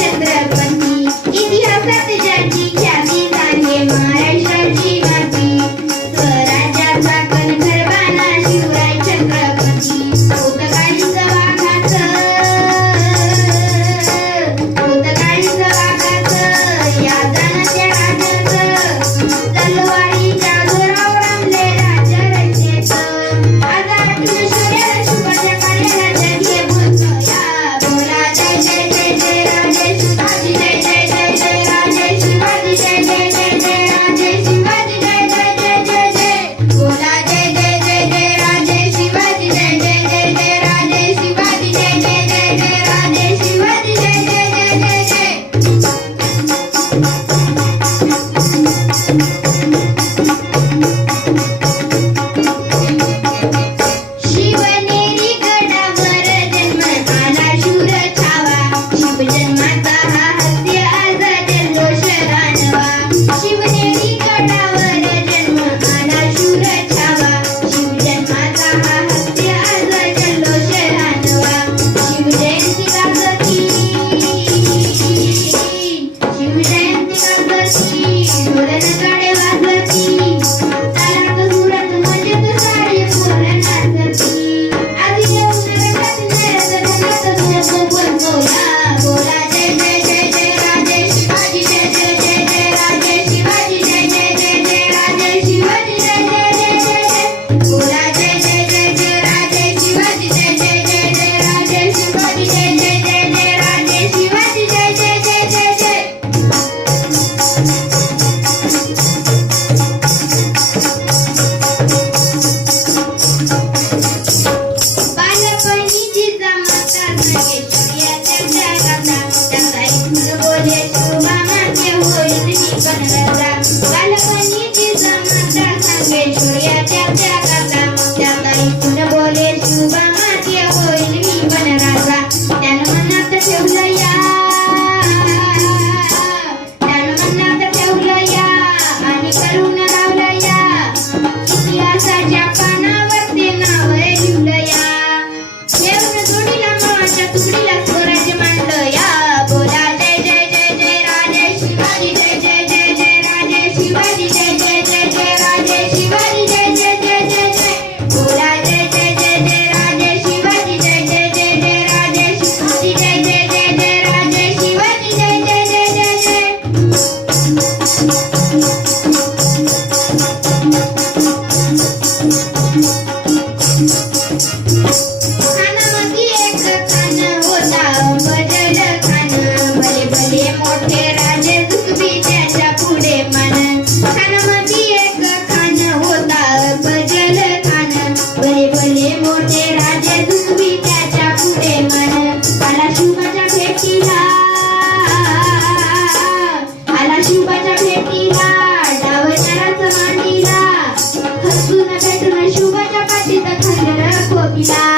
Chandra bisa